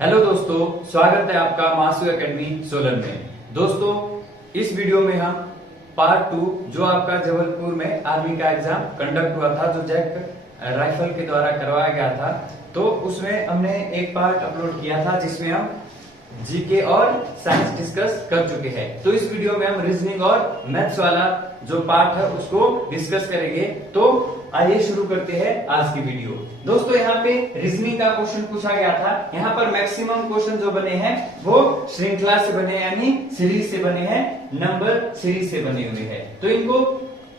Hello दोस्तों, स्वागत है आपका मासू एकेडमी सोलन में। दोस्तों, इस वीडियो में हम पार्ट 2 जो आपका जबलपुर में आर्मी का एग्जाम कंडक्ट हुआ था, जो जैक राइफल के द्वारा करवाया गया था, तो उसमें हमने एक पार्ट अपलोड किया था जिसमें हम जीके और साइंस डिस्कस कर चुके हैं। तो इस वीडियो में हम रीजनिंग और मैथ्स वाला जो पार्ट है उसको डिस्कस करेंगे। तो आइए शुरू करते हैं आज की वीडियो। दोस्तों, यहाँ पे रीजनिंग का क्वेश्चन पूछा गया था। यहाँ पर मैक्सिमम क्वेश्चन जो बने हैं वो श्रृंखला से बने, यानी सीरीज से बने हैं, नंबर सीरीज से बने हुए हैं। तो इनको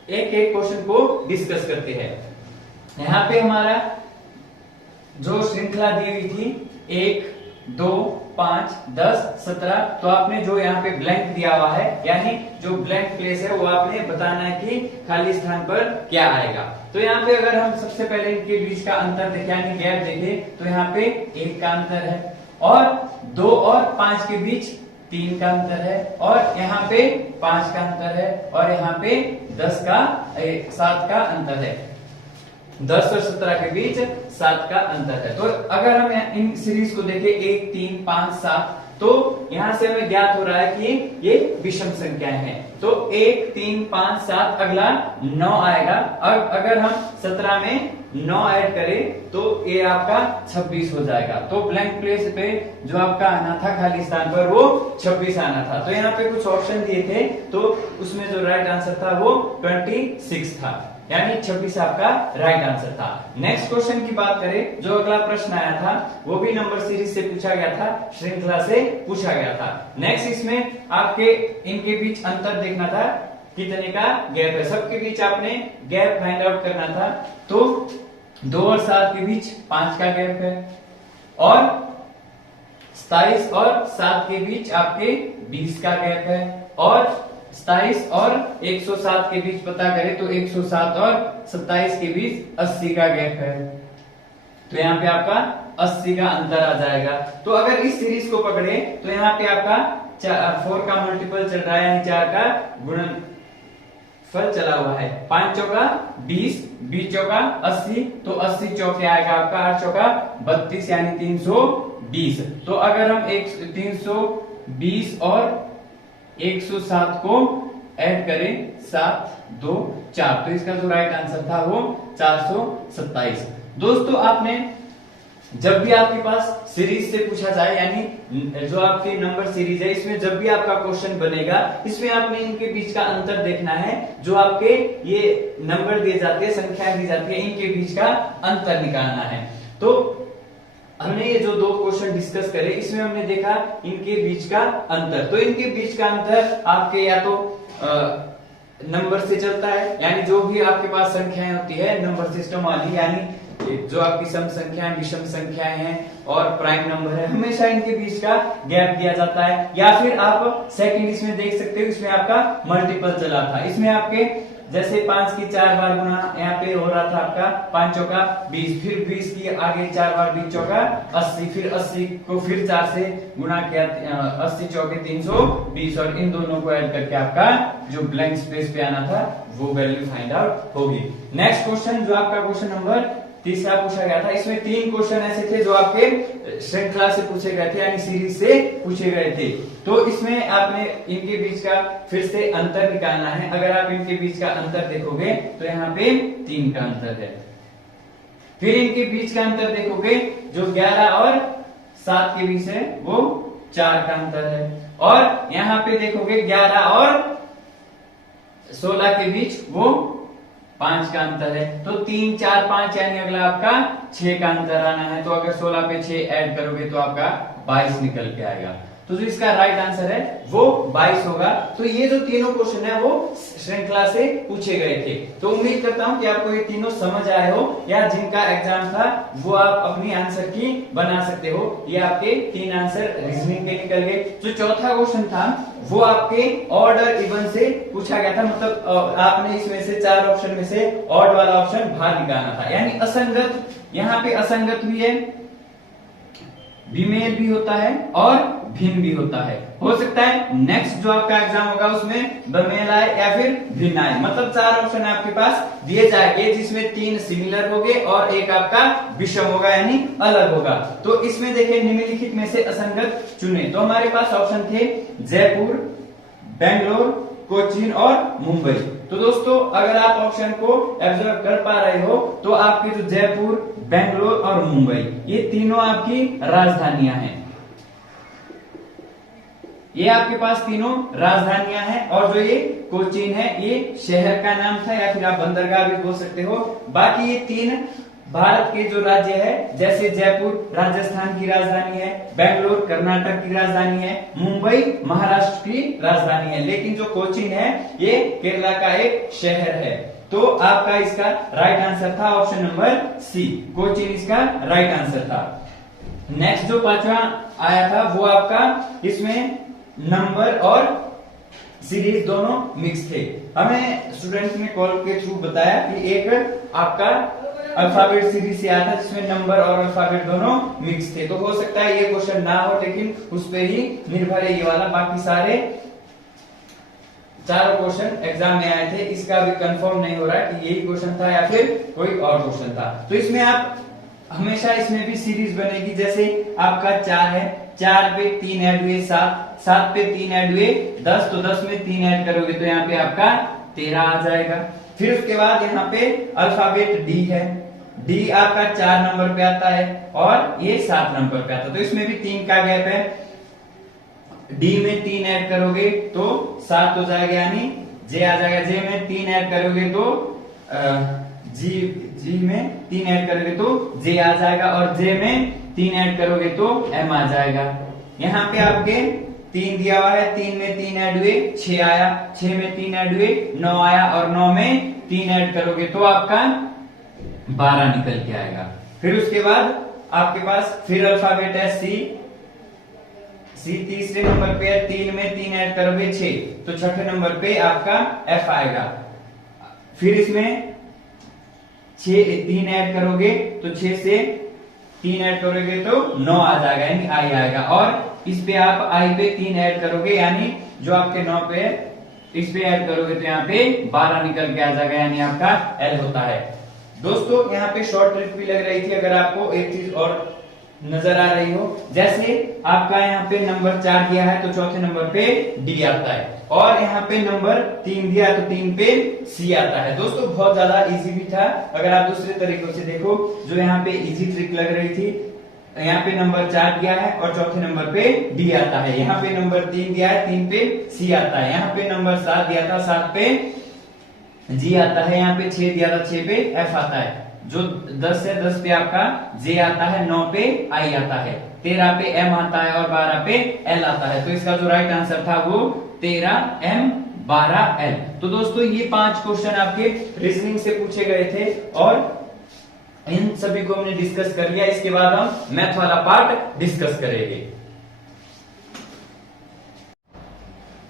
एक एक क्वेश्चन को डिस्कस करते हैं। यहाँ पे हमारा जो श्रृंखला दी हुई थी 1, 2, 5, 10, 17, तो आपने जो यहाँ पे ब्लैंक दिया हुआ है, यानी जो ब्लैंक प्लेस है वो आपने बताना है कि खाली स्थान पर क्या आएगा। तो यहाँ पे अगर हम सबसे पहले इनके बीच का अंतर देखें, यानी गैप देखें, तो यहाँ पे 1 का अंतर है, और 2 और 5 के बीच 3 का अंतर है, और यहाँ पे 5 का अंतर है, और यहाँ पे 7 का अंतर है। 10 और 17 के बीच 7 का अंतर है। तो अगर हम इन सीरीज को देखें 1, 3, 5, 7, तो यहां से हमें ज्ञात हो रहा है कि ये विषम संख्याएं हैं। तो 1, 3, 5, 7, अगला 9 आएगा। अब अगर हम 17 में 9 ऐड करें तो ये आपका 26 हो जाएगा। तो ब्लैंक प्लेस पे जो आपका आना था खाली स्थान पर, वो 26 आना था। तो यहाँ पे कुछ ऑप्शन दिए थे, तो उसमें जो राइट आंसर था वो 26 था, यानी 26 आपका राइट आंसर था। नेक्स्ट क्वेश्चन की बात करें, जो अगला प्रश्न आया था वो भी नंबर सीरीज से पूछा गया था, श्रृंखला से पूछा गया था। नेक्स्ट इसमें आपके इनके बीच अंतर देखना था, कितने का गैप है। सबके बीच आपने गैप फाइंड आउट करना था। तो 2 और 7 के बीच 5 का गैप है, और 27 और 7 के बीच आपके 20 का गैप है, और 27 और 107 के बीच पता करें तो 107 और 27 के बीच 80 का गैप है। तो यहाँ पे आपका 80 का अंतर आ जाएगा। तो अगर इस सीरीज को पकड़े तो यहाँ पे आपका 4 का मल्टीपल चल रहा है, यानी 4 का गुणनफल चला हुआ है। 5 चौका 20, 20 चौका 80, तो 80 चौके आएगा आपका 8 चौका 32, यानी 320। तो अगर हम 320 और 107 को ऐड करें, 7, 2, 4, तो इसका जो राइट आंसर था वो 427। दोस्तों, आपने जब भी आपके पास सीरीज से पूछा जाए, यानी जो आपकी नंबर सीरीज है, इसमें जब भी आपका क्वेश्चन बनेगा, इसमें आपने इनके बीच का अंतर देखना है। जो आपके ये नंबर दिए जाते हैं, संख्या दी जाती है, इनके बीच का अंतर निकालना है। तो हमने ये जो 2 क्वेश्चन डिस्कस करे, इसमें हमने देखा इनके बीच का अंतर। तो इनके बीच का अंतर आपके या तो नंबर से चलता है, यानी जो भी आपके पास संख्याएं होती है नंबर सिस्टम वाली, यानी जो आपकी सम संख्याएं, विषम संख्याएं हैं और प्राइम नंबर है, हमेशा इनके बीच का गैप दिया जाता है। या फिर आप सेकंड इसमें देख सकते हो, इसमें आपका मल्टीपल चला था। इसमें आपके जैसे 5 की 4 बार गुना यहाँ पे हो रहा था आपका 5 चौका 20, फिर 20 की आगे 4 बार 20 चौका 80, फिर 80 को फिर 4 से गुना किया, 80 चौके 320, और इन दोनों को ऐड करके आपका जो ब्लैंक स्पेस पे आना था वो वैल्यू फाइंड आउट होगी। नेक्स्ट क्वेश्चन, जो आपका क्वेश्चन नंबर 3 पूछा गया था, इसमें 3 क्वेश्चन ऐसे थे जो आपके श्रृंखला से पूछे गए थे, यानी सीरीज से पूछे गए थे। तो इसमें आपने इनके बीच का फिर से अंतर निकालना है। अगर आप इनके बीच का अंतर देखोगे तो यहाँ पे 3 का अंतर है। फिर इनके बीच का अंतर देखोगे, जो 11 और 7 के बीच है वो 4 का अंतर है, और यहाँ पे देखोगे 11 और 16 के बीच वो 5 का अंतर है। तो 3, 4, 5, यानी अगला आपका 6 का अंतर आना है। तो अगर 16 पे 6 ऐड करोगे तो आपका 22 निकल के आएगा। तो जो इसका राइट आंसर है वो 22 होगा। तो ये जो तीनों क्वेश्चन है वो श्रृंखला से पूछे गए थे। तो उम्मीद करता हूं कि आपको ये तीनों समझ आए हो, या जिनका एग्जाम था वो आप अपनी आंसर की बना सकते हो। ये आपके 3 आंसर रीजनिंग के निकल गए। जो चौथा क्वेश्चन था वो आपके ऑड और इवन से पूछा गया था, मतलब आपने इसमें से 4 ऑप्शन में से ऑड वाला ऑप्शन बाहर निकालना था, यानी असंगत। यहाँ पे असंगत भी है, विमेल भी होता है और भिन्न भी होता है। हो सकता है नेक्स्ट जो आपका एग्जाम होगा उसमें बमेल आए या फिर भिन्न आए। मतलब 4 ऑप्शन आपके पास दिए जाएंगे जिसमें 3 सिमिलर होंगे और एक आपका विषम होगा यानी अलग होगा। तो इसमें देखिए निम्नलिखित में से असंगत चुने। तो हमारे पास ऑप्शन थे जयपुर, बेंगलोर, कोचीन और मुंबई। तो दोस्तों अगर आप ऑप्शन को ऑब्जर्व कर पा रहे हो तो आपके जो जयपुर, बेंगलोर और मुंबई ये तीनों आपकी राजधानियां हैं। ये आपके पास तीनों राजधानियां हैं और जो ये कोचीन है ये शहर का नाम था या फिर आप बंदरगाह भी बोल सकते हो। बाकी ये 3 भारत के जो राज्य है, जैसे जयपुर राजस्थान की राजधानी है, बेंगलोर कर्नाटक की राजधानी है, मुंबई महाराष्ट्र की राजधानी है, लेकिन जो कोचीन है ये केरला का एक शहर है। तो आपका इसका राइट आंसर था ऑप्शन नंबर सी, कोचीन इसका राइट आंसर था। नेक्स्ट जो 5वां आया था वो आपका इसमें नंबर और सीरीज दोनों मिक्स थे। हमें स्टूडेंट ने कॉल के थ्रू बताया कि एक आपका अल्फाबेट सीरीज से आया था जिसमें नंबर और अल्फाबेट दोनों मिक्स थे। तो हो सकता है ये क्वेश्चन ना हो, लेकिन उस पर ही निर्भर है ये वाला। बाकी सारे 4 क्वेश्चन एग्जाम में आए थे, इसका भी कंफर्म नहीं हो रहा है कि यही क्वेश्चन था या फिर कोई और क्वेश्चन था। तो इसमें आप हमेशा इसमें भी सीरीज बनेगी। जैसे आपका 4 है, 4 पे 3 ऐड हुए 7, 7 पे 3 ऐड हुए 10, तो 10 में 3 ऐड करोगे तो यहाँ पे आपका 13 आ जाएगा। फिर उसके बाद यहाँ पे अल्फाबेट डी है, डी आपका 4 नंबर पे आता है और ये 7 नंबर पे आता है। तो इसमें भी 3 का गैप है। डी में 3 ऐड करोगे तो 7 हो जाएगा यानी जे आ जाएगा। जे में 3 ऐड करोगे तो जी में 3 ऐड करोगे तो जे आ जाएगा और जे में 3 ऐड करोगे तो एम आ जाएगा। यहाँ पे आपके 3 दिया हुआ है, 3 में 3 ऐड हुए 6 आया, 6 में 3 ऐड हुए 9 आया और 9 में 3 ऐड करोगे तो आपका 12 निकल के आएगा। फिर उसके बाद आपके पास फिर अल्फाबेट है सी, सी तीसरे नंबर पे है, 3 में 3 ऐड करोगे 6, तो छठे नंबर पे आपका एफ आएगा। फिर इसमें 3 ऐड करोगे तो 6 से 3 ऐड करोगे तो 9 आ जाएगा यानी आई आएगा। और इस पे आप आई पे 3 ऐड करोगे यानी जो आपके 9 पे है इस पे ऐड करोगे तो यहाँ पे 12 निकल के आ जाएगा यानी आपका एल होता है। दोस्तों यहाँ पे शॉर्ट ट्रिक भी लग रही थी, अगर आपको एक चीज और नजर आ रही हो, जैसे आपका यहाँ पे नंबर 4 दिया है तो चौथे नंबर पे डी आता है और यहाँ पे नंबर 3 दिया है तो 3 पे सी आता है। दोस्तों बहुत ज्यादा इजी भी था, अगर आप दूसरे तरीकों से देखो। जो यहाँ पे इजी ट्रिक लग रही थी, यहाँ पे नंबर 4 दिया है और चौथे नंबर पे डी आता है, यहाँ पे नंबर 3 दिया है 3 पे सी आता है, यहाँ पे नंबर 7 दिया था 7 पे जी आता है, यहाँ पे 6 दिया था 6 पे एफ आता है, जो 10 है 10 पे आपका जे आता है, 9 पे आई आता है, 13 पे एम आता है और 12 पे एल आता है। तो इसका जो राइट आंसर था वो 13 एम 12 एल। तो दोस्तों ये 5 क्वेश्चन आपके रीजनिंग से पूछे गए थे और इन सभी को हमने डिस्कस कर लिया। इसके बाद हम मैथ वाला पार्ट डिस्कस करेंगे।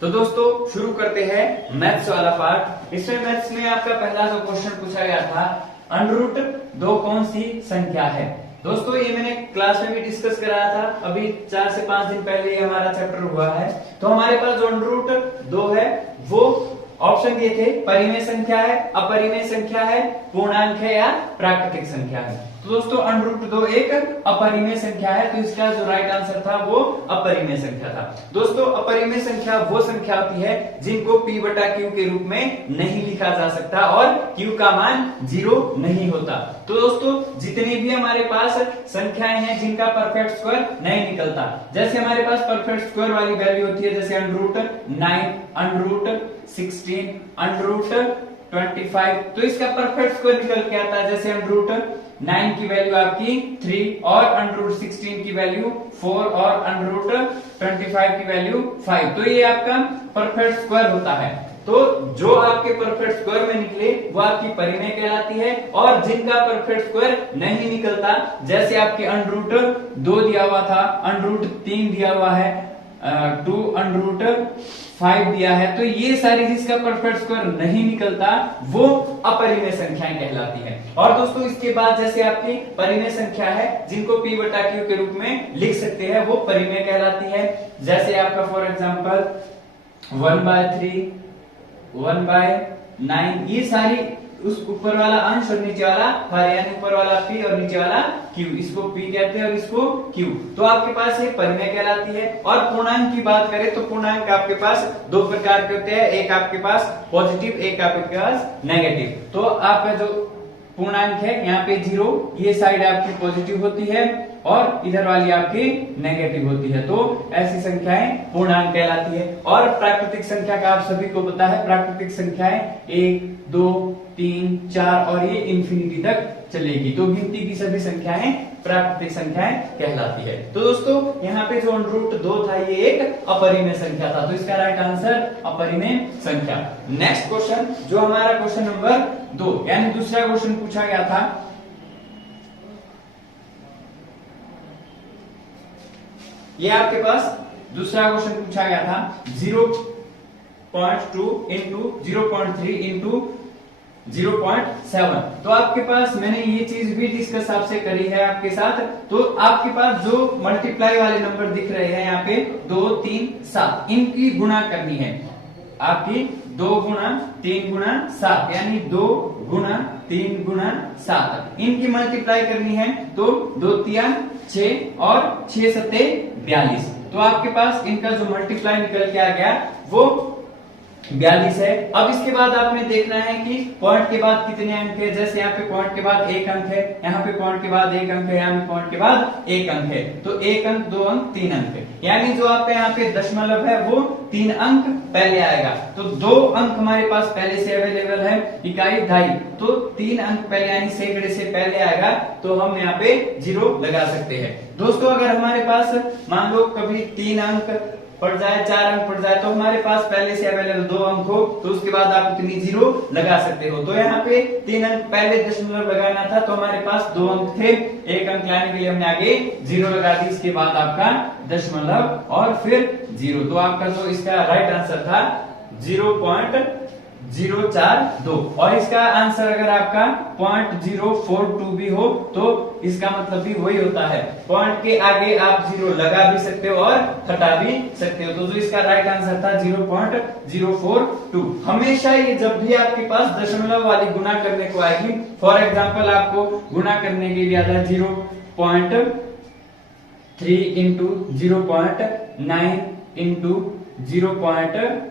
तो दोस्तों शुरू करते हैं मैथ्स वाला पार्ट। इसमें मैथ्स में आपका पहला जो क्वेश्चन पूछा गया था, अंडररूट 2 कौन सी संख्या है। दोस्तों ये मैंने क्लास में भी डिस्कस कराया था, अभी 4 से 5 दिन पहले ये हमारा चैप्टर हुआ है। तो हमारे पास जो अंडररूट 2 है वो ऑप्शन दिए थे, परिमेय संख्या है, अपरिमेय संख्या है, पूर्णांक है या प्राकृतिक संख्या है। तो दोस्तों अंडररूट 2 एक अपरिमेय संख्या है, तो इसका जो राइट आंसर था वो अपरिमेय संख्या था। दोस्तों अपरिमेय संख्या वो संख्या होती है जिनको p बटा q के रूप में नहीं लिखा जा सकता और q का मान 0 नहीं होता। तो दोस्तों जितनी भी हमारे पास संख्याएं हैं जिनका परफेक्ट स्क्वायर नहीं निकलता, जैसे हमारे पास परफेक्ट स्क्वायर वाली वैल्यू होती है, जैसे अंडररूट 9, अंडररूट 16, अंडररूट 25, तो इसका परफेक्ट स्क्वायर निकल के आता है। जैसे अंडररूट 9 की वैल्यू आपकी 3 और अंडररूट 16 की वैल्यू 4 और अंडररूट 25 की वैल्यू 5, तो ये आपका परफेक्ट स्क्वायर होता है। तो जो आपके परफेक्ट स्क्वायर में निकले वो आपकी परिमेय कहलाती है, और जिनका परफेक्ट स्क्वायर नहीं निकलता, जैसे आपके अंडररूट 2 दिया हुआ था, अंडररूट 3 दिया हुआ है, 2√5 दिया है, तो ये सारी जिसका परफेक्ट स्क्वायर नहीं निकलता वो अपरिमेय संख्याएं कहलाती है। और दोस्तों इसके बाद जैसे आपकी परिमेय संख्या है जिनको p बटा q के रूप में लिख सकते हैं वो परिमेय कहलाती है। जैसे आपका फॉर एग्जांपल 1/3, 1/9, ये सारी उस ऊपर वाला अंश और नीचे वाला हर, यानी ऊपर वाला p और नीचे वाला q, इसको p कहते हैं और इसको q। तो आपके पास ये परिमेय कहलाती है। और पूर्णांक की बात करें तो पूर्णांक आपके पास दो प्रकार के होते हैं, एक आपके पास पॉजिटिव, एक आपके पास नेगेटिव। तो आपका जो पूर्णांक है यहाँ पे 0, ये साइड आपकी पॉजिटिव होती है और इधर वाली आपकी नेगेटिव होती है, तो ऐसी संख्याएं पूर्णांक कहलाती है। और प्राकृतिक संख्या का आप सभी को पता है, प्राकृतिक संख्याएं 1, 2, 3, 4 और ये इंफिनिटी तक चलेगी, तो गिनती की सभी संख्याएं प्राकृतिक संख्याएं कहलाती है। तो दोस्तों यहाँ पे जो √2 था ये एक अपरिमेय संख्या था, तो इसका राइट आंसर अपरिमेय संख्या। नेक्स्ट क्वेश्चन जो हमारा क्वेश्चन नंबर 2 यानी दूसरा क्वेश्चन पूछा गया था, ये आपके पास दूसरा क्वेश्चन पूछा गया था 0.2 इंटू 0.3 इंटू 0.7। तो आपके पास मैंने ये चीज भी डिस्कस आपसे करी है आपके साथ। तो आपके पास जो मल्टीप्लाई वाले नंबर दिख रहे हैं यहाँ पे 2, 3, 7, इनकी गुणा करनी है आपकी 2 गुणा 3 गुणा 7, यानी 2 गुणा 3 गुणा 7, इनकी मल्टीप्लाई करनी है। तो 2 3 6 और 6 7 42। तो आपके पास इनका जो मल्टीप्लाई निकल के आ गया वो 42 है। अब इसके बाद आपने देखना है कि पॉइंट के बाद कितने अंक है। जैसे यहाँ पे पॉइंट के बाद 1 अंक है, यहाँ पे पॉइंट के बाद 1 अंक है, यहाँ पे पॉइंट के बाद 1 अंक है, तो 1 अंक 2 अंक 3 अंक है, यानी जो आपका यहाँ पे दशमलव है वो 3 अंक पहले आएगा। तो 2 अंक हमारे पास पहले से अवेलेबल है, इकाई 2.5, तो 3 अंक पहले यानी सैकड़े से पहले आएगा, तो हम यहाँ पे 0 लगा सकते हैं। दोस्तों अगर हमारे पास मान लो कभी 3 अंक पड़ जाए, 4 अंक पड़ जाए, तो हमारे पास पहले से अवेलेबल 2 अंक हो, तो उसके बाद आप इतनी 0 लगा सकते हो। तो यहाँ पे 3 अंक पहले दशमलव लगाना था, तो हमारे पास 2 अंक थे, 1 अंक लाने के लिए हमने आगे 0 लगा दी, इसके बाद आपका दशमलव और फिर 0। तो आपका जो इसका राइट आंसर था 0.042। और इसका आंसर अगर आपका 0.042 भी हो तो इसका मतलब भी वही होता है, पॉइंट के आगे आप 0 लगा भी सकते हो और हटा भी सकते हो। तो जो इसका राइट आंसर था 0.042। हमेशा ये जब भी आपके पास दशमलव वाली गुणा करने को आएगी, फॉर एग्जाम्पल आपको गुणा करने के लिए आता है 0.3 इंटू 0.9 इंटू 0.1,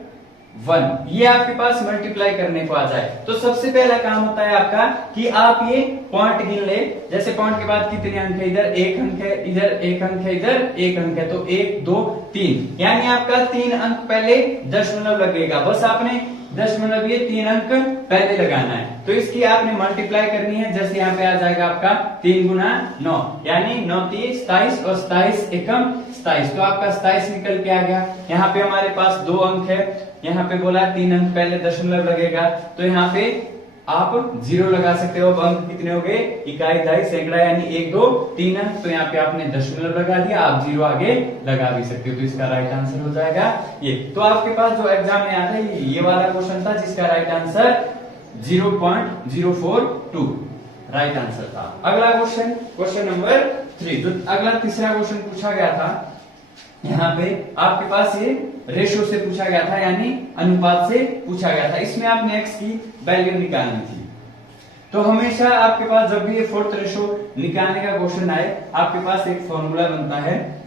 ये आपके पास मल्टीप्लाई करने को आ जाए, तो सबसे पहला काम होता है आपका कि आप ये पॉइंट गिन ले। जैसे पॉइंट के बाद कितने अंक है, इधर 1 अंक है, इधर 1 अंक है, इधर 1 अंक है, तो 1 2 3, यानी आपका 3 अंक पहले दशमलव लगेगा। बस आपने दशमलव ये 3 अंक पहले लगाना है, तो इसकी आपने मल्टीप्लाई करनी है। जैसे यहाँ पे आ जाएगा आपका 3 गुना 9, यानी 9 3 27 और 27 एकम 27, तो आपका 27 निकल के आ गया। यहाँ पे हमारे पास 2 अंक है, यहाँ पे बोला 3 अंक पहले दशमलव लगेगा, तो यहाँ पे आप 0 लगा सकते हो। अब अंक कितने हो गए, इकाई 2.5 सैकड़ा, यानी 1 2 3 अंक, तो यहाँ पे आपने दशमलव लगा दिया, आप 0 आगे लगा भी सकते हो, तो इसका राइट आंसर हो जाएगा ये। तो आपके पास जो एग्जाम में आता है ये वाला क्वेश्चन था जिसका राइट आंसर 0.042 राइट आंसर था। अगला क्वेश्चन, क्वेश्चन नंबर 3, जो अगला तीसरा क्वेश्चन पूछा गया था, यहाँ पे आपके पास ये रेशो से पूछा गया था, यानी अनुपात से पूछा गया था। इसमें आपने x की वैल्यू निकालनी थी। तो हमेशा आपके पास जब भी ये फोर्थ रेशो निकालने का क्वेश्चन आए, आपके पास एक फॉर्मूला बनता है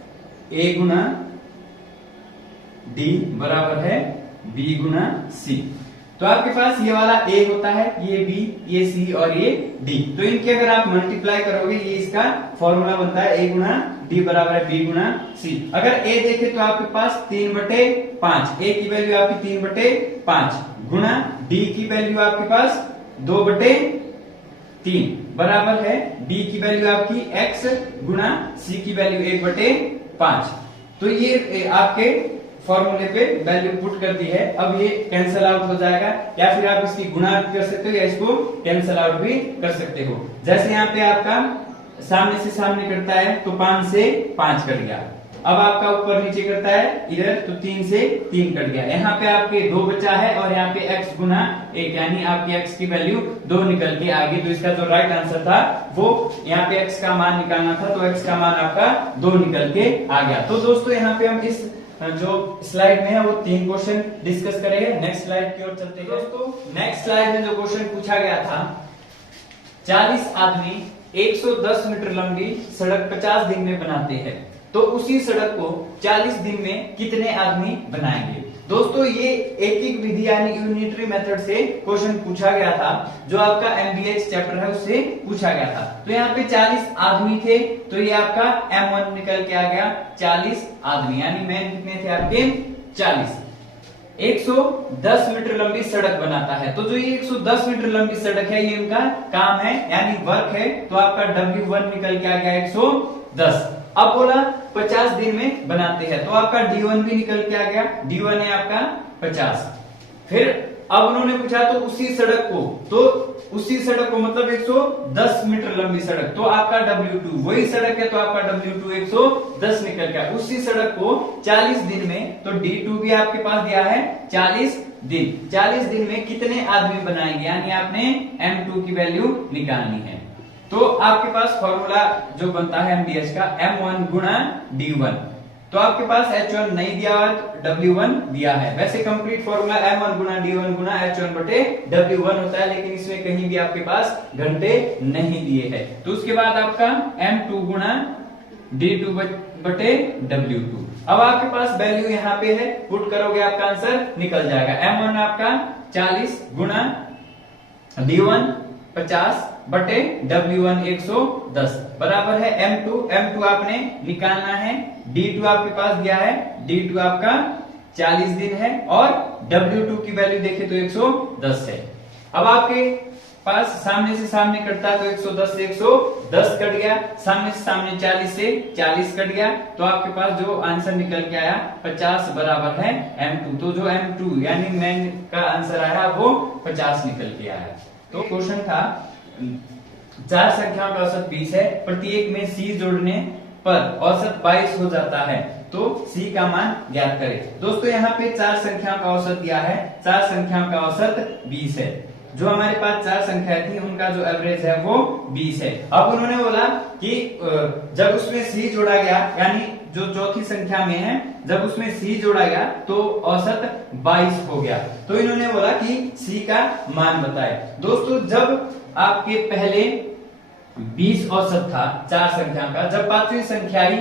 a गुना d बराबर है b गुना c। तो आपके पास ये वाला a होता है, ये b, ये c और ये d, तो इनके अगर आप मल्टीप्लाई करोगे ये इसका फॉर्मूला बनता है a गुना d बराबर है b गुना c। अगर a देखे तो आपके पास 3/5, a की वैल्यू आपकी 3/5 गुना d की वैल्यू आपके पास 2/3 बराबर है d की वैल्यू आपकी x गुना c की वैल्यू 1/5। तो ये आपके फॉर्मूले पे वैल्यू पुट कर दी है। अब ये कैंसल आउट हो जाएगा, या फिर आप इसकी गुणा भी कर सकते हो या इसको कैंसल आउट भी कर सकते हो। जैसे यहाँ पे आपका सामने से सामने करता है तो 5 से 5 कट गया, अब आपका ऊपर नीचे करता है इधर, तो 3 से 3 कट गया। यहाँ पे आपके 2 बचा है और यहाँ पे x गुना 1, यानी आपकी x की वैल्यू 2 निकल के आ गई। तो इसका जो राइट आंसर था वो यहाँ पे x का मान निकालना था, तो x का मान आपका 2 निकल के आ गया। तो दोस्तों यहाँ पे हम इस जो स्लाइड में है वो 3 क्वेश्चन डिस्कस करेंगे। नेक्स्ट स्लाइड की ओर चलते हैं। दोस्तों नेक्स्ट स्लाइड में जो क्वेश्चन पूछा गया था, 40 आदमी 110 मीटर लंबी सड़क 50 दिन में बनाते हैं, तो उसी सड़क को 40 दिन में कितने आदमी बनाएंगे। दोस्तों ये एक विधि यानी यूनिटरी मेथड से क्वेश्चन पूछा गया था, जो आपका एमबीएच चैप्टर है उससे पूछा गया था। तो यहाँ पे 40 आदमी थे, तो ये आपका M1 निकल के आ गया 40 आदमी, यानी मैन कितने थे आपके 40। 110 मीटर लंबी सड़क बनाता है, तो जो ये 110 मीटर लंबी सड़क है ये इनका काम है यानी वर्क है, तो आपका W1 निकल के आ गया 110। अब बोला 50 दिन में बनाते हैं, तो आपका D1 भी निकल के आ गया, D1 है आपका 50। फिर अब उन्होंने पूछा तो उसी सड़क को, तो उसी सड़क को मतलब 110 मीटर लंबी सड़क, तो आपका W2 वही सड़क है, तो आपका W2 110 निकल गया। उसी सड़क को 40 दिन में, तो D2 भी आपके पास दिया है 40 दिन। 40 दिन में कितने आदमी बनाएंगे, यानी आपने M2 की वैल्यू निकालनी है। तो आपके पास फॉर्मूला जो बनता है एमडीएच का M1 गुणा D1, तो आपके पास H1 नहीं दिया और W1 दिया है। वैसे कंप्लीट फॉर्मूला M1 गुणा D1 गुणा H1 बटे W1 होता है, लेकिन इसमें कहीं भी आपके पास घंटे नहीं दिए हैं। तो उसके बाद आपका M2 गुणा D2 बटे W2। अब आपके पास वैल्यू यहाँ पे है, पुट करोगे आपका आंसर निकल जाएगा। M1 आपका 40 गुणा D1 50 बटे W1 110 बराबर है M2। M2 आपने निकालना है, D2 आपके पास दिया है, D2 आपका 40 दिन है और W2 की वैल्यू देखे तो 110 है। अब आपके पास सामने से सामने कटता है, तो 110 से 110 कट गया, सामने से सामने 40 से 40 कट गया, तो आपके पास जो आंसर निकल के आया 50 बराबर है M2। तो जो M2 यानी मैन का आंसर आया वो 50 निकल के आया। तो क्वेश्चन था 4 संख्याओं का औसत 20 है, प्रत्येक में C जोड़ने पर औसत 22 हो जाता है, तो C का मान ज्ञात करें। दोस्तों यहाँ पे 4 संख्याओं का औसत दिया है, 4 संख्याओं का औसत 20 है। जो हमारे पास 4 संख्या थी उनका जो एवरेज है वो 20 है। अब उन्होंने बोला कि जब उसमें C जोड़ा गया, यानी जो चौथी संख्या में है जब उसमें C जोड़ा गया तो औसत 22 हो गया। तो इन्होंने बोला कि C का मान बताए। दोस्तों जब आपके पहले 20 औसत था 4 संख्या का, जब पांचवी संख्या आई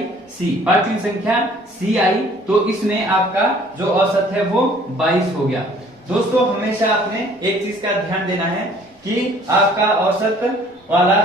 पांचवी संख्या C आई, तो इसमें आपका जो औसत है वो 22 हो गया। दोस्तों हमेशा आपने एक चीज का ध्यान देना है कि आपका औसत वाला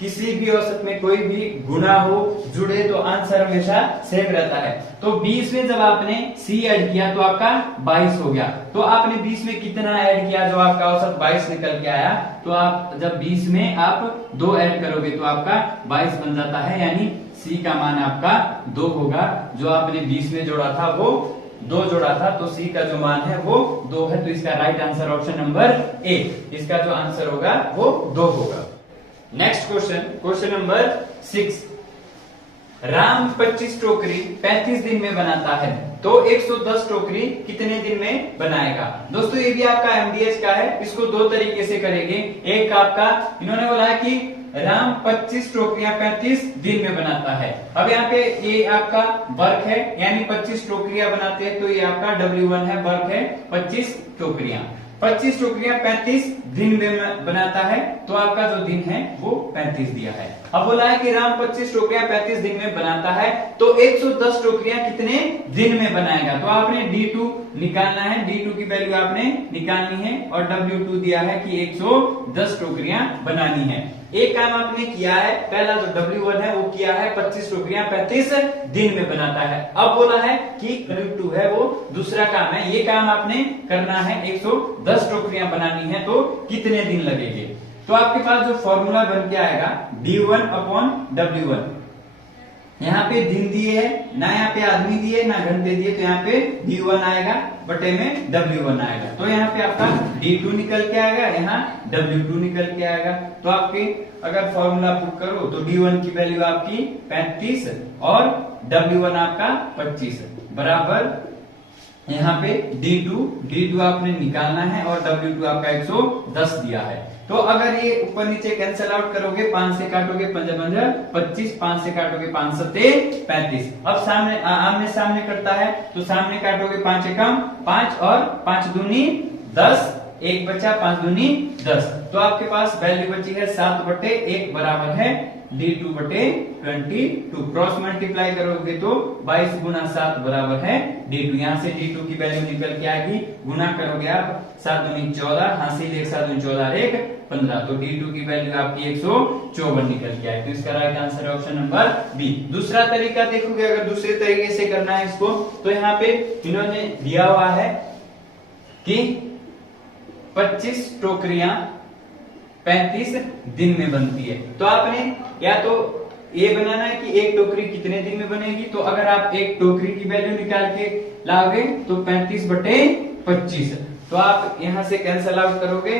किसी भी औसत में कोई भी गुना हो जुड़े तो आंसर हमेशा सेम रहता है। तो 20 में जब आपने C ऐड किया तो आपका 22 हो गया। तो आपने 20 में कितना ऐड किया जो आपका औसत 22 निकल के आया, तो आप जब 20 में आप 2 ऐड करोगे तो आपका 22 बन जाता है, यानी C का मान आपका 2 होगा। जो आपने 20 में जोड़ा था वो 2 जोड़ा था, तो C का जो मान है वो 2 है। तो इसका right answer option number A, इसका जो आंसर होगा वो 2 होगा। Next question, question number 6। Ram 25 टोकरी 35 दिन में बनाता है, तो 110 टोकरी कितने दिन में बनाएगा। दोस्तों ये भी आपका एमडीएच का है, इसको 2 तरीके से करेंगे। एक आपका इन्होंने बोला है कि राम 25 टोकरियां 35 दिन में बनाता है। अब यहाँ पे ये आपका वर्क है, यानी 25 टोकरियां बनाते हैं, तो ये आपका W1 है, वर्क है 25 टोकरियां। 25 टोकरियां 35 दिन में बनाता है, तो आपका जो दिन है वो 35 दिया है। अब बोला है कि राम 25 टोकरियां 35 दिन में बनाता है, तो 110 टोकरियां कितने दिन में बनाएगा। तो आपने D2 निकालना है, D2 की वैल्यू आपने निकालनी है और W2 दिया है कि 110 टोकरियां बनानी है। एक काम आपने किया है, पहला जो W1 है वो किया है 25 टोकरियां 35 दिन में बनाता है। अब बोला है कि W2 है वो दूसरा काम है, ये काम आपने करना है 110 टोकरियां बनानी है, तो कितने दिन लगेंगे। तो आपके पास जो फॉर्मूला बन के आएगा D1 अपॉन W1, यहाँ पे दिन दिए है ना, यहाँ पे आदमी दिए ना घंटे दिए, तो यहाँ पे D1 आएगा बटे में W1 आएगा। तो यहाँ पे आपका D2 निकल के आएगा, यहाँ W2 निकल के आएगा। तो आपके अगर फॉर्मूला पुट करो तो D1 की वैल्यू आपकी 35 और W1 आपका 25 बराबर यहाँ पे D2 आपने निकालना है और W2 आपका 110 दिया है। तो अगर ये ऊपर नीचे कैंसिल आउट करोगे, 5 से काटोगे 5 25, 5 से काटोगे 5 सत्ते 35। अब सामने आमने सामने करता है तो सामने काटोगे 5 एकम 5 और 5 दूनी 10, 1 बचा 5 दूनी 10। तो आपके पास वैल्यू बची है 7 बटे 1 बराबर है D2 बटे 22। क्रॉस मल्टीप्लाई करोगे तो 22 गुना 7 बराबर है D2। यहाँ से D2 की वैल्यू निकल के आएगी, गुना करोगे आप 7 दूनी 14, हासिल 1 7 दूनी 14 1 15। तो D2 की वैल्यू आपकी 154 निकल के आएगी। तो इसका राइट आंसर है ऑप्शन नंबर बी। दूसरा तरीका देखोगे, अगर दूसरे तरीके से करना है इसको, तो यहाँ पे इन्होंने दिया हुआ है कि 25 टोकरियां 35 दिन में बनती है। तो आपने या तो ये बनाना है कि एक टोकरी कितने दिन में बनेगी। तो अगर आप एक टोकरी की वैल्यू निकाल के लाओगे तो 35 बटे 25। तो आप यहां से कैंसल आउट करोगे,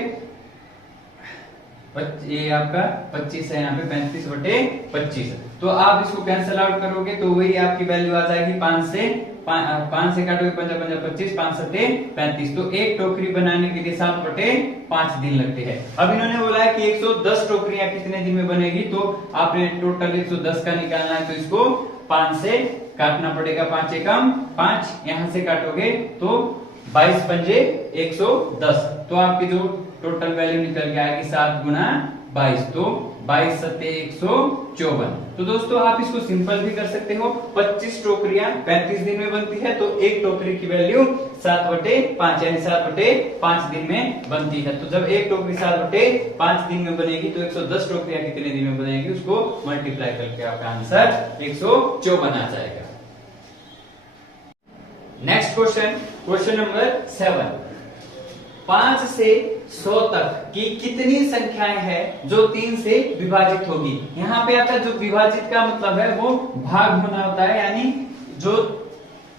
ये आपका 25 है, यहाँ पे 35 बटे 25। तो आप इसको कैंसल आउट करोगे तो वही आपकी वैल्यू आ जाएगी 5 से काटोगे 5 25, 5 सत्ते 35। तो एक टोकरी बनाने के लिए 7 बटे 5 दिन लगते हैं। अब इन्होंने बोला है कि 110 टोकरियां कितने दिन में बनेगी। तो आपने टोटल 110 का निकालना है, तो इसको 5 से काटना पड़ेगा, 5 एकम 5, यहां से काटोगे तो 22 पंजे 110। तो आपकी जो टोटल वैल्यू निकल के आएगी 7 गुना 22, तो 22 सत्ते 154। तो दोस्तों आप इसको सिंपल भी कर सकते हो। 25 टोकरियां 35 दिन में बनती है, तो एक टोकरी की वैल्यू 7 बटे 5 यानी 7 बटे 5 दिन में बनती है। तो जब एक टोकरी 7 बटे 5 दिन में बनेगी तो 110 टोकरियां कितने दिन में बनेगी, उसको मल्टीप्लाई करके आपका आंसर 154 आ जाएगा। Next question number 7। 5 से 100 तक की कितनी संख्याएं हैं जो 3 से विभाजित होगी। यहाँ पे आपका जो विभाजित का मतलब है वो भाग होना होता है, यानी जो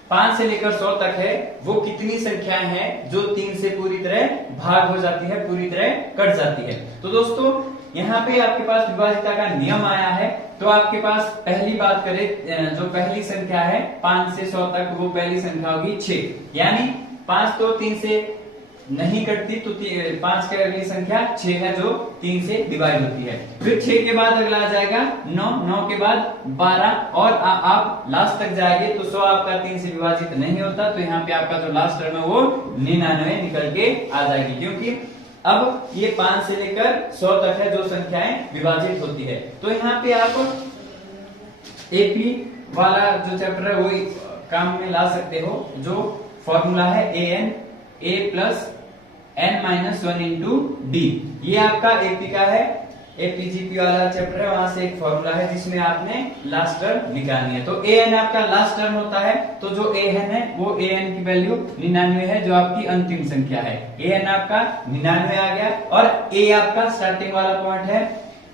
5 से लेकर 100 तक है वो कितनी संख्याएं हैं जो 3 से पूरी तरह भाग हो जाती है, पूरी तरह कट जाती है। तो दोस्तों यहाँ पे आपके पास विभाजिता का नियम आया है। तो आपके पास पहली बात करें, जो पहली संख्या है 5 से 100 तक, वो पहली संख्या होगी 6, यानी 5 तो 3 से नहीं कटती, तो 5 की अगली संख्या 6 है जो 3 से डिवाइड होती है। फिर 6 के बाद अगला आ जाएगा 9, 9 के बाद 12 और आप लास्ट तक जाएंगे तो 100 आपका 3 से विभाजित नहीं होता। तो यहाँ पे आपका जो लास्ट टर्म है वो 99 निकल के आ जाएगी, क्योंकि अब ये 5 से लेकर 100 तक है जो संख्याएं विभाजित होती है। तो यहाँ पे आप एपी वाला जो चैप्टर है वही काम में ला सकते हो। जो फॉर्मूला है a plus n minus 1 into D, ये आपका एपी का है, एपीजीपी वाला चैप्टर है, वहां से एक फॉर्मूला है जिसमें आपने लास्ट टर्म निकालनी है। तो an आपका लास्ट टर्म होता है, तो जो an है वो an की वैल्यू 99 है जो आपकी अंतिम संख्या है। an आपका 99 आ गया और a आपका स्टार्टिंग वाला पॉइंट है,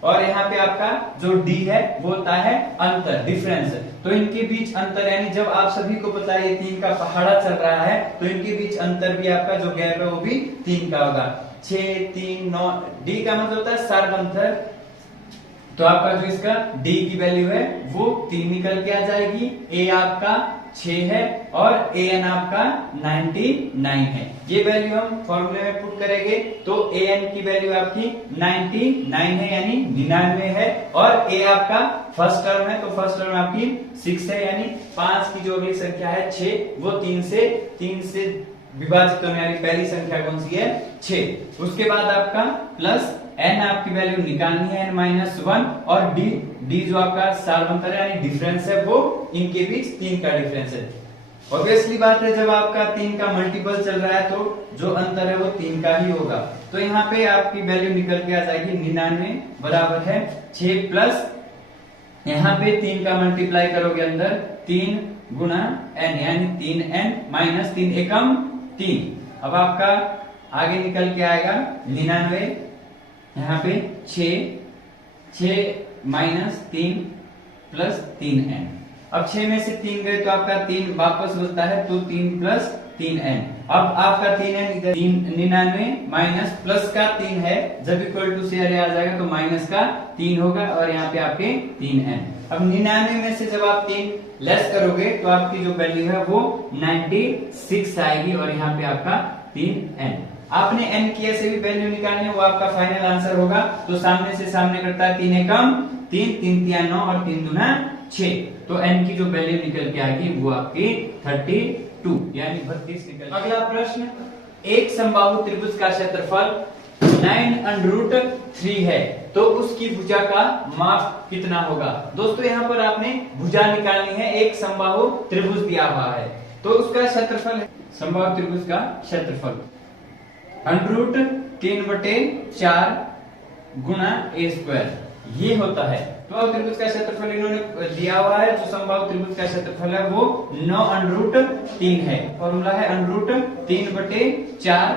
और यहाँ पे आपका जो d है वो होता है अंतर, डिफरेंस। तो इनके बीच अंतर, यानी जब आप सभी को पता है ये 3 का पहाड़ा चल रहा है तो इनके बीच अंतर भी आपका जो गैप है वो भी 3 का होगा। 6 3 9, d का मतलब होता है सर्व अंतर। तो आपका जो इसका d की वैल्यू है वो 3 निकल के आ जाएगी। a आपका 6 है और an आपका 99 है। ये वैल्यू हम फॉर्मूले में पुट करेंगे तो an की वैल्यू आपकी 99 है, यानी 99 है, और a आपका फर्स्ट टर्म है तो फर्स्ट टर्म आपकी 6 है, यानी 5 की जो अगली संख्या है 6 वो 3 से विभाजित होने वाली पहली संख्या कौन सी है 6। उसके बाद आपका प्लस n आपकी वैल्यू निकालनी है n माइनस 1, और d जो आपका सार्वंतर है यानी डिफरेंस है वो इनके बीच 3 का डिफरेंस है। ऑब्वियसली बात है जब आपका 3 का मल्टीपल चल रहा है तो जो अंतर है वो 3 का ही होगा। तो यहाँ पे आपकी वैल्यू निकल के आ जाएगी 99 बराबर है 6 प्लस यहाँ पे 3 का मल्टीप्लाई करोगे अंदर 3 गुना n, यानी 3n माइनस 3 एकम 3। अब आपका आगे निकल के आएगा 99, यहाँ पे 6 माइनस 3 प्लस 3n, अब 6 में से 3 गए तो आपका 3 वापस बचता है, तो 3 प्लस 3n। अब आपका 3n इधर 99 माइनस प्लस का 3 है, जब इक्वल टू से आ जाएगा तो माइनस का 3 होगा और यहाँ पे आपके 3n। अब 99 में से जब आप 3 लेस करोगे तो आपकी जो वैल्यू है वो 96 आएगी और यहाँ पे आपका 3n। आपने n की ऐसे भी वैल्यू निकालनी है, वो आपका फाइनल आंसर होगा। तो सामने से सामने करता है 3 एकम 3, 3 तिया 9 और 3 दूना 6, तो n की जो वैल्यू निकल के आएगी वो आपकी 32 यानी 32 निकल। अगला प्रश्न, एक समबाहु त्रिभुज का क्षेत्रफल 9√3 है तो उसकी भुजा का माप कितना होगा। दोस्तों यहाँ पर आपने भुजा निकालनी है, एक समबाहु त्रिभुज दिया हुआ है तो उसका क्षेत्रफल है, समबाहु त्रिभुज का क्षेत्रफल √3/4 गुणा a² ये होता है। तो त्रिभुज का क्षेत्रफल इन्होंने दिया हुआ है, जो समबाहु त्रिभुज का क्षेत्रफल है वो 9√3 है। फॉर्मूला है √3/4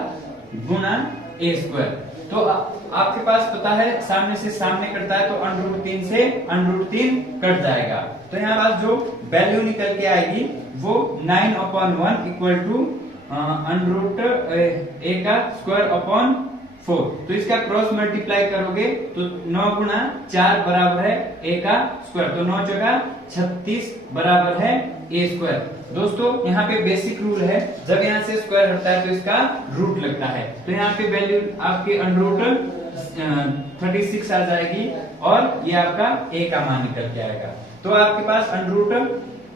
गुणा a²। तो आपके पास पता है सामने से सामने कटता है तो √3 से √3 कट जाएगा। तो यहाँ पास जो वैल्यू निकल के आएगी वो 9/1 इक्वल टू √a²/4। तो इसका क्रॉस मल्टीप्लाई करोगे तो 9 गुणा 4 बराबर है a², तो 9 जगह 36 बराबर है a²। दोस्तों यहाँ पे बेसिक रूल है, जब यहाँ से स्क्वायर हटता है तो इसका रूट लगता है। तो यहाँ पे वैल्यू आपकी √36 आ जाएगी और ये आपका a का मान निकल के आएगा। तो आपके पास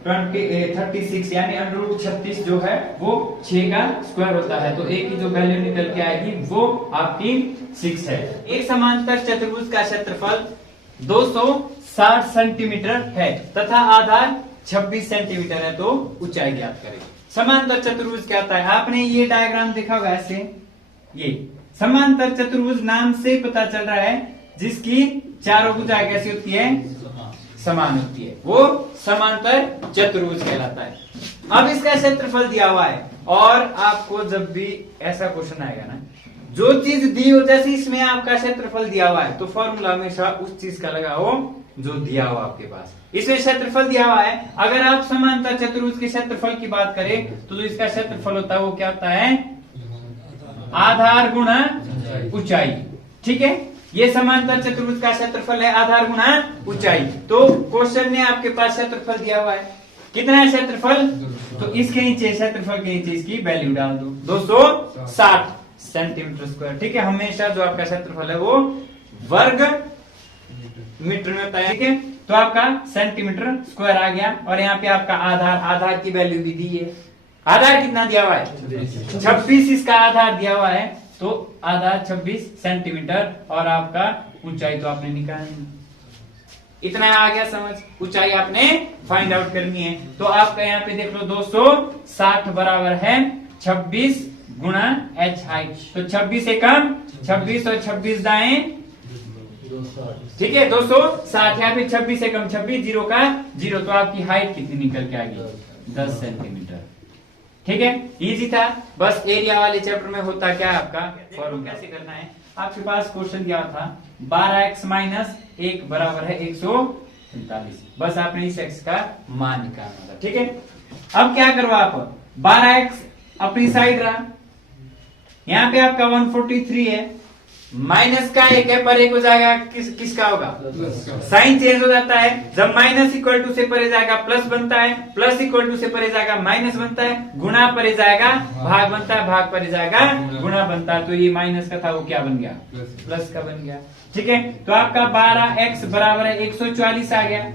√36 यानी √36 जो है वो 6 का स्क्वायर होता है, तो a की जो वैल्यू निकल के आएगी वो आपकी 6 है। एक समांतर चतुर्भुज का क्षेत्रफल 260 सेंटीमीटर है तथा आधार 26 सेंटीमीटर है, तो ऊंचाई ज्ञात करें। समांतर चतुर्भुज क्या होता है, आपने ये डायग्राम देखा होगा ऐसे। ये समांतर चतुर्भुज नाम से पता चल रहा है जिसकी चारों भुजाएं कैसी होती है, समान होती है, वो समांतर चतुर्भुज कहलाता है। अब इसका क्षेत्रफल दिया हुआ है और आपको जब भी ऐसा क्वेश्चन आएगा ना, जो चीज दी हो, जैसे इसमें आपका क्षेत्रफल दिया हुआ है तो फॉर्मूला हमेशा उस चीज का लगाओ जो दिया हुआ आपके पास। इसमें क्षेत्रफल दिया हुआ है, अगर आप समांतर चतुर्भुज के क्षेत्रफल की बात करें तो जो इसका क्षेत्रफल होता है वो क्या होता है, आधार गुणा ऊंचाई। ठीक है, ये समांतर चतुर्भुज का क्षेत्रफल है आधार गुणा ऊंचाई। तो क्वेश्चन ने आपके पास क्षेत्रफल दिया हुआ है, कितना है क्षेत्रफल, तो इसके नीचे क्षेत्रफल के नीचे इसकी वैल्यू डाल दो 260 सेंटीमीटर स्क्वायर। ठीक है, हमेशा जो आपका क्षेत्रफल है वो वर्ग मीटर में होता है। ठीक है, तो आपका सेंटीमीटर स्क्वायर आ गया और यहाँ पे आपका आधार की वैल्यू भी दी है। आधार कितना दिया हुआ है, 26 इसका आधार दिया हुआ है, तो आधार 26 सेंटीमीटर और आपका ऊंचाई तो आपने निकालनी, इतना आ गया समझ। ऊंचाई आपने फाइंड आउट करनी है, तो आपका यहाँ पे देख लो 260 बराबर है 26 गुणा h हाइट, तो 26 एकम 26 और 26 दाएं, ठीक है 260। यहाँ पे 26 एकम 26, 0 का 0, तो आपकी हाइट कितनी निकल के आएगी, 10 सेंटीमीटर। ठीक है, इजी था। बस एरिया वाले चैप्टर में होता क्या है आपका फॉर्मूला कैसे करना है। आपके पास क्वेश्चन दिया था 12x माइनस 1 बराबर है 145, बस आपने इस x का मान निकालना था। ठीक है, अब क्या करो आप, 12x अपनी साइड रहा, यहाँ पे आपका 143 है, माइनस का 1 है, पर 1 हो जाएगा किसका होगा, साइन चेंज हो जाता है। जब माइनस इक्वल टू से परे जाएगा प्लस बनता है, प्लस इक्वल टू से परे जाएगा माइनस बनता है, गुणा परे जाएगा भाग बनता है, भाग परे जाएगा गुणा बनता है। तो ये माइनस का था वो क्या बन गया, प्लस का बन गया। ठीक है, तो आपका 12x बराबर है 144 आ गया।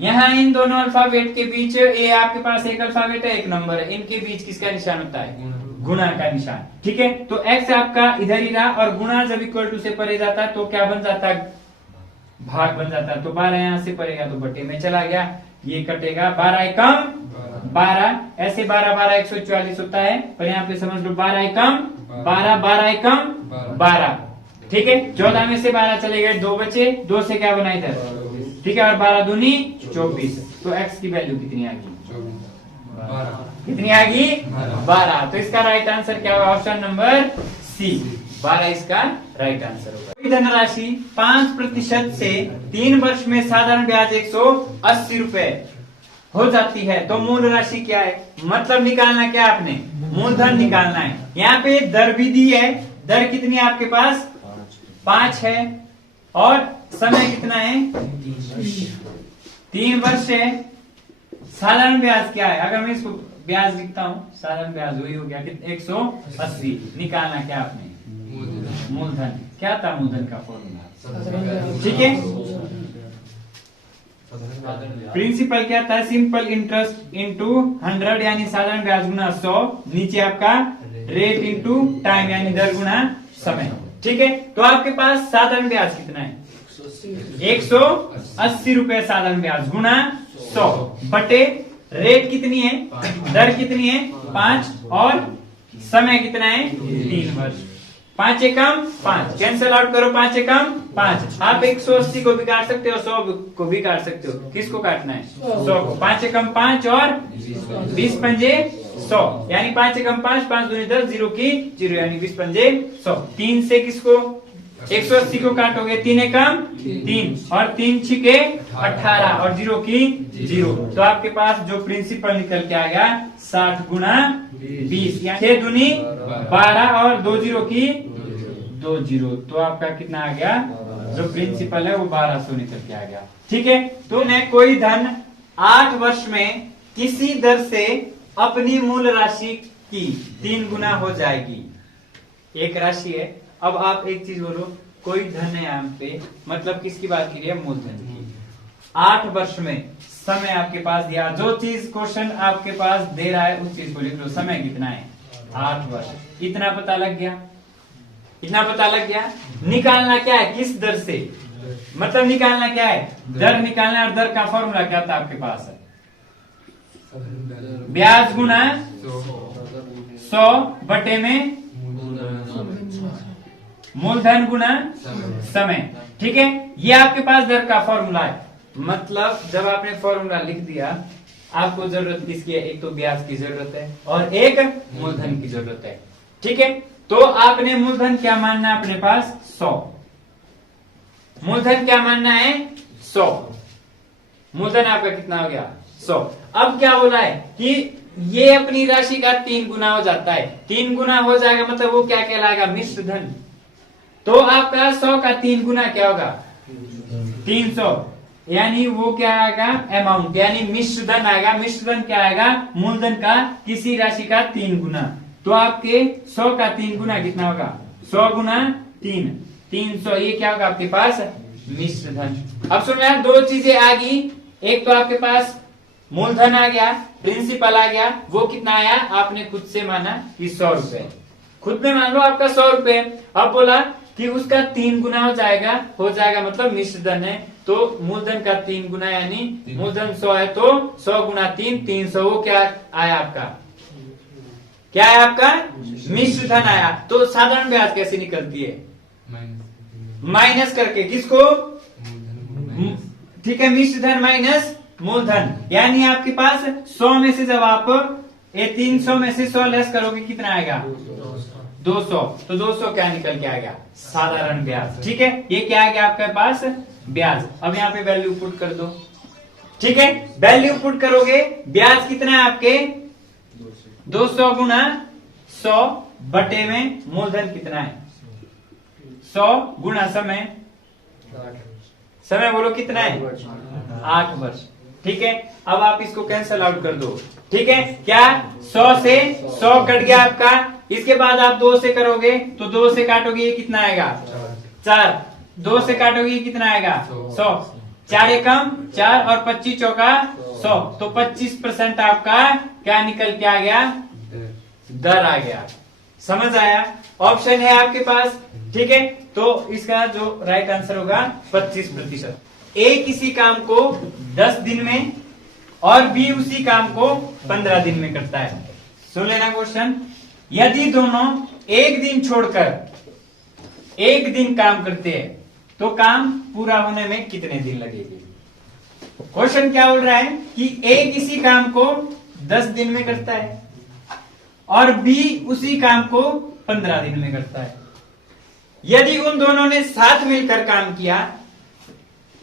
यहाँ इन दोनों अल्फाबेट के बीच ये आपके पास एक अल्फाबेट है एक नंबर है, इनके बीच किसका निशान होता है, गुणा का निशान। ठीक है, तो x आपका इधर ही रहा और गुणा जब इक्वल टू से परे जाता है तो क्या बन जाता है, भाग बन जाता है। तो 12 यहाँ से परेगा तो बटे में चला गया, ये कटेगा 12 एकम 12, ऐसे 12 12 144 होता है, पर यहाँ पे समझ लो 12 एकम 12 12 एकम 12। ठीक है, 14 में से 12 चले गए, 2 बचे, 2 से क्या बना इधर, ठीक है, और 12 दूनी 24, तो x की वैल्यू कितनी आ गई, कितनी आ गई 12। तो इसका राइट आंसर क्या होगा, ऑप्शन नंबर सी, 12 इसका राइट आंसर होगा। धनराशि 5% से 3 वर्ष में साधारण ब्याज 180 रुपए हो जाती है तो मूल राशि क्या है? मतलब निकालना क्या है आपने? मूलधन निकालना है। यहाँ पे दर भी दी है, दर कितनी है आपके पास? 5 है और समय कितना है? 3 वर्ष है। साधारण ब्याज क्या है? अगर मैं इसको ब्याज लिखता हूं, साधारण ब्याज वही हो गया कि 180। निकालना क्या आपने? मूलधन। क्या था मूलधन का फॉर्मूला? ठीक है, प्रिंसिपल क्या था? सिंपल इंटरेस्ट इंटू 100 यानी साधारण ब्याज गुना 100, नीचे आपका रेट इंटू टाइम यानी दर गुना समय। ठीक है, तो आपके पास साधारण ब्याज कितना है? 180 रुपए साधारण ब्याज गुना 100 बटे रेट कितनी है, दर कितनी है? 5 और समय कितना है? 3 वर्ष। 5 एकम 5, कैंसल आउट करो। 5 एकम 5। आप 180 को भी काट सकते हो, 100 को भी काट सकते हो। किसको काटना है? 100 को। 5 एकम 5 और 20 पंजे 100 यानी 5 एकम 5, 5 दूनी 10, 0 की 0 यानी 20 पंजे 100। 3 से किसको? 180 को काटोगे, 3 एकम 3 और 3 छिके 18 और 0 की 0। तो आपके पास जो प्रिंसिपल निकल के आ गया 60 गुना 20 या 6 दूनी 12 और 2 0 की 2 0। तो आपका कितना आ गया? जो प्रिंसिपल है वो 1200 निकल के आ गया। ठीक है, तो ने कोई धन 8 वर्ष में किसी दर से अपनी मूल राशि की 3 गुना हो जाएगी। एक राशि है। अब आप एक चीज बोलो, कोई धन है यहाँ पे, मतलब किसकी बात की है? मूलधन की। 8 वर्ष में समय आपके पास दिया, जो चीज क्वेश्चन आपके पास दे रहा है उस चीज को लिख लो। समय कितना है? 8 वर्ष। इतना पता लग गया, इतना पता लग गया। निकालना क्या है? किस दर से? मतलब निकालना क्या है? दर निकालना। और दर का फॉर्मूला क्या था आपके पास? ब्याज गुना 100 बटे में मूलधन गुना समय। ठीक है, ये आपके पास दर का फॉर्मूला है। मतलब जब आपने फॉर्मूला लिख दिया, आपको जरूरत किसकी है? एक तो ब्याज की जरूरत है और एक मूलधन की जरूरत है। ठीक है, तो आपने मूलधन क्या मानना है अपने पास? 100। मूलधन क्या मानना है? 100। मूलधन आपका कितना हो गया? 100। अब क्या बोला है कि ये अपनी राशि का 3 गुना हो जाता है। 3 गुना हो जाएगा मतलब वो क्या कहलाएगा? मिश्र धन। तो आपका 100 का 3 गुना क्या होगा? 300 यानी वो क्या आएगा? अमाउंट यानी मिश्र धन आएगा। मिश्र धन क्या आएगा? मूलधन का किसी राशि का 3 गुना। तो आपके 100 का 3 गुना कितना होगा? 100 गुना 3, 300। ये क्या होगा आपके पास? मिश्र धन। अब सुनो यार, 2 चीजें आ गई। एक तो आपके पास मूलधन आ गया, प्रिंसिपल आ गया। वो कितना आया? आपने खुद से माना कि 100 रुपए। खुद में मान लो आपका 100 रुपए। अब बोला कि उसका 3 गुना हो जाएगा मतलब मिश्र धन है। तो मूलधन का 3 गुना यानी मूलधन 100 है तो 100 गुना 3, 300। वो क्या आया आपका? क्या है आपका? मिश्र धन आया। तो साधारण ब्याज कैसे निकलती है? माइनस करके। किसको? ठीक है, मिश्र धन माइनस मूलधन। यानी आपके पास 100 में से जब आप 300 में से 100 लेस करोगे कितना आएगा? 200। तो 200 क्या निकल के आएगा? साधारण ब्याज। ठीक है, ये क्या आ गया आपके पास? ब्याज। अब यहाँ पे वैल्यू पुट कर दो। ठीक है, वैल्यू पुट करोगे, ब्याज कितना है आपके? 200 गुना 100 बटे में मूलधन कितना है? 100 गुना समय। समय बोलो कितना है? 8 वर्ष। ठीक है, अब आप इसको कैंसल आउट कर दो। ठीक है, क्या 100 से 100 कट गया आपका। इसके बाद आप 2 से करोगे तो 2 से काटोगे, ये कितना आएगा? 4। 2 से काटोगे ये कितना आएगा? 100। 4 एकम 4 और 25 चौका 100। तो 25% आपका क्या निकल के आ गया? दर आ गया। समझ आया? ऑप्शन है आपके पास। ठीक है, तो इसका जो राइट आंसर होगा 25%। ए किसी काम को 10 दिन में और बी उसी काम को 15 दिन में करता है। सुन लेना क्वेश्चन। यदि दोनों एक दिन छोड़कर एक दिन काम करते हैं तो काम पूरा होने में कितने दिन लगेंगे? क्वेश्चन क्या बोल रहा है कि ए किसी काम को 10 दिन में करता है और बी उसी काम को 15 दिन में करता है। यदि उन दोनों ने साथ मिलकर काम किया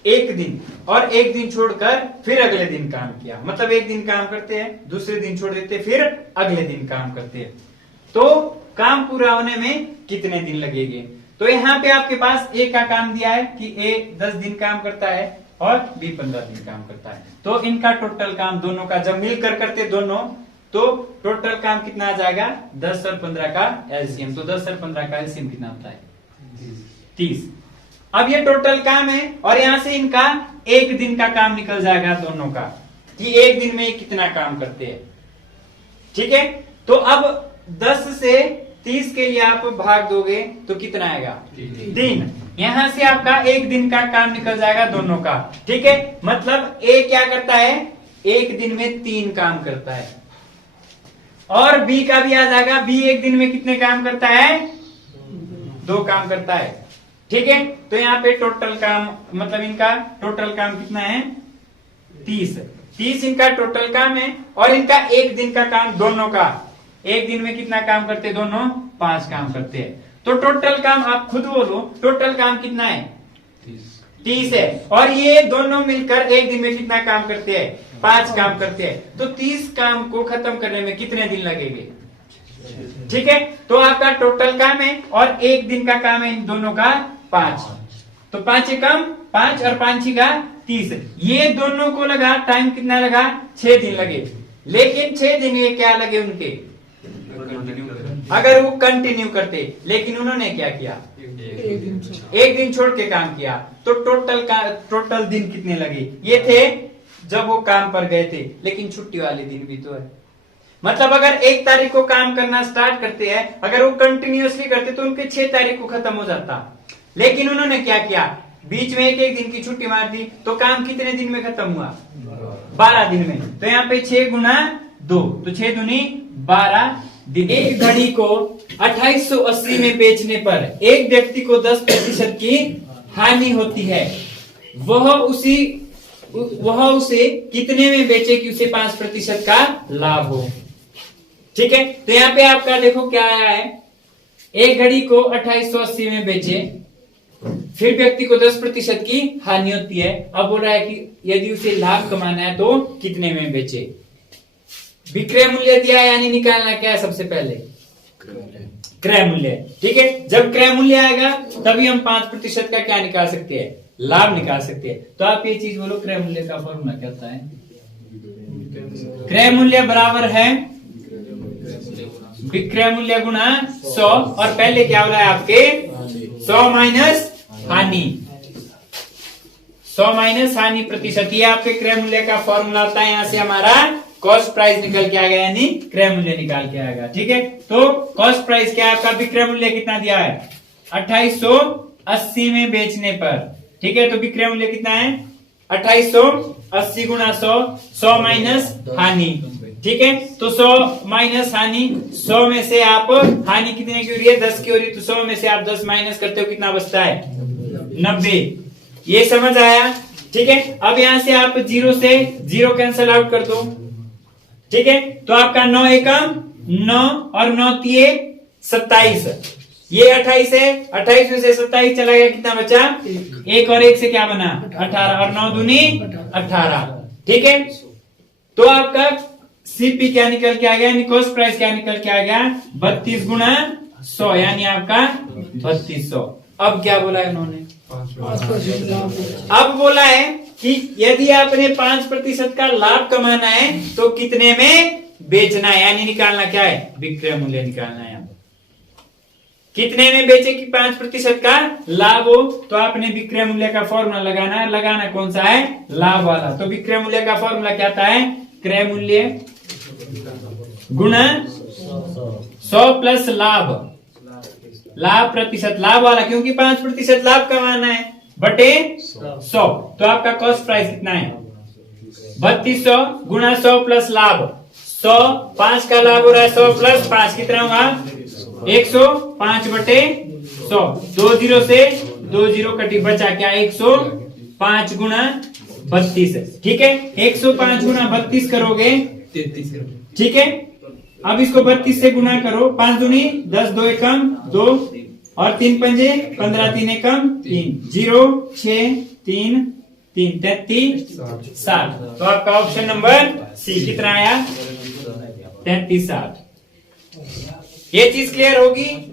एक दिन और एक दिन छोड़कर फिर अगले दिन काम किया, मतलब एक दिन काम करते हैं, दूसरे दिन छोड़ देते, फिर अगले दिन काम करते हैं, तो काम पूरा होने में कितने दिन लगेंगे। तो यहाँ पे आपके पास ए का काम दिया है कि ए 10 दिन काम करता है और बी 15 दिन काम करता है। तो इनका टोटल काम दोनों का जब मिलकर करते दोनों, तो टोटल काम कितना आ जाएगा 10 और 15 का एलसीएम। तो 10 और 15 का एलसीएम कितना होता है 30। अब ये टोटल काम है और यहां से इनका एक दिन का काम निकल जाएगा दोनों का, कि एक दिन में कितना काम करते हैं। ठीक है, तो अब 10 से 30 के लिए आप भाग दोगे तो कितना आएगा 3। यहां से आपका एक दिन का काम निकल जाएगा दोनों का। ठीक है, मतलब ए क्या करता है, एक दिन में 3 काम करता है, और बी का भी आ जाएगा, बी एक दिन में कितने काम करता है 2 काम करता है। ठीक है, तो यहाँ पे टोटल काम, मतलब इनका टोटल काम कितना है 30 इनका टोटल काम है, और इनका एक दिन का काम दोनों का, एक दिन में कितना काम करते हैं दोनों 5 काम करते हैं। तो टोटल काम आप खुद बोलो, टोटल काम कितना है 30 है, और ये दोनों मिलकर एक दिन में कितना काम करते हैं 5 काम करते हैं। तो 30 काम को खत्म करने में कितने दिन लगेंगे। ठीक है, तो आपका टोटल काम है और एक दिन का काम है इन दोनों का 5, तो 5 कम 5 और 5 का 30। ये दोनों को लगा टाइम कितना लगा 6 दिन लगे, लेकिन 6 दिन ये क्या लगे उनके, अगर वो कंटिन्यू करते, लेकिन उन्होंने क्या किया एक दिन छोड़ के काम किया, तो टोटल दिन कितने लगे। ये थे जब वो काम पर गए थे, लेकिन छुट्टी वाले दिन भी तो है। मतलब अगर 1 तारीख को काम करना स्टार्ट करते हैं, अगर वो कंटिन्यूअसली करते तो उनके 6 तारीख को खत्म हो जाता, लेकिन उन्होंने क्या किया बीच में एक दिन की छुट्टी मार दी, तो काम कितने दिन में खत्म हुआ 12 दिन में। तो यहाँ पे 6 गुना 2, तो 6 दूनी 12 दिन। एक घड़ी को 2880 में बेचने पर एक व्यक्ति को 10% की हानि होती है, वह उसे कितने में बेचे कि उसे 5% का लाभ हो। ठीक है, तो यहाँ पे आपका देखो क्या आया है, एक घड़ी को 2880 में बेचे, फिर व्यक्ति को 10% की हानि होती है। अब बोल रहा है कि यदि उसे लाभ कमाना है तो कितने में बेचे। विक्रय मूल्य दिया है, यानी निकालना क्या है सबसे पहले क्रय मूल्य। ठीक है, जब क्रय मूल्य आएगा तभी हम 5% का क्या निकाल सकते हैं, लाभ निकाल सकते हैं। तो आप ये चीज बोलो, क्रय मूल्य का फॉर्मूला क्या होता है। क्रय मूल्य बराबर है विक्रय मूल्य गुणा 100, और पहले क्या हो रहा है आपके 100 माइनस हानि, 100 माइनस हानि प्रतिशत, ये आपके क्रय मूल्य का फॉर्मूला होता है। यहां से हमारा कॉस्ट प्राइस निकल के आएगा, यानी क्रय मूल्य निकाल के आएगा। ठीक है, तो कॉस्ट प्राइस क्या है आपका, विक्रय मूल्य कितना दिया है 2880 में बेचने पर। ठीक है, तो विक्रय मूल्य कितना है 2880 गुणा 100, 100 माइनस हानि। ठीक है, तो 100 माइनस हानि, 100 में से आप हानि कितने की हो रही है 10 की हो रही है, तो 100 में से आप 10 माइनस करते हो, कितना बचता है 90। ये समझ आया। ठीक है, अब यहां से आप 0 से 0 कैंसल आउट कर दो। ठीक है, तो आपका 9 एकम 9 और 9 तिये 27, ये 28 है, 28 में से 27 चला गया, कितना बचा 1 और 1 से क्या बना 18, और 9 दूनी 18। ठीक है, तो आपका सीपी क्या निकल के आ गया, यानी कॉस्ट प्राइस क्या निकल के आ गया 32 गुणा 100, यानी आपका 3200। अब क्या बोला है उन्होंने, अब बोला है कि यदि आपने 5% का लाभ कमाना है तो कितने में बेचना है, यानी निकालना क्या है विक्रय मूल्य निकालना है। कितने में बेचे कि 5% का लाभ हो, तो आपने विक्रय मूल्य का फॉर्मूला लगाना है। लगाना कौन सा है, लाभ वाला। तो विक्रय मूल्य का फॉर्मूला क्या आता है, क्रय मूल्य गुणा 100 प्लस लाभ, लाभ प्रतिशत, लाभ वाला क्योंकि 5% लाभ कमाना है, बटे 100। तो आपका कॉस्ट प्राइस कितना है 3200 गुणा 100 प्लस लाभ, 100 5 का लाभ हो रहा है, 100 प्लस 5 कितना हुआ 105 बटे 100। 2 0 से 2 0 कटी, बचा क्या 105 गुणा 32। ठीक है, 105 गुणा 32 करोगे 33। ठीक है, अब इसको 32 से गुणा करो, 5 दूनी 10, 2 एकम 2 और 3 पंजे 15, 3 एकम 3, 0 6 3 3 33 60। तो आपका ऑप्शन नंबर सी कितना आया? 33 60। ये चीज क्लियर होगी।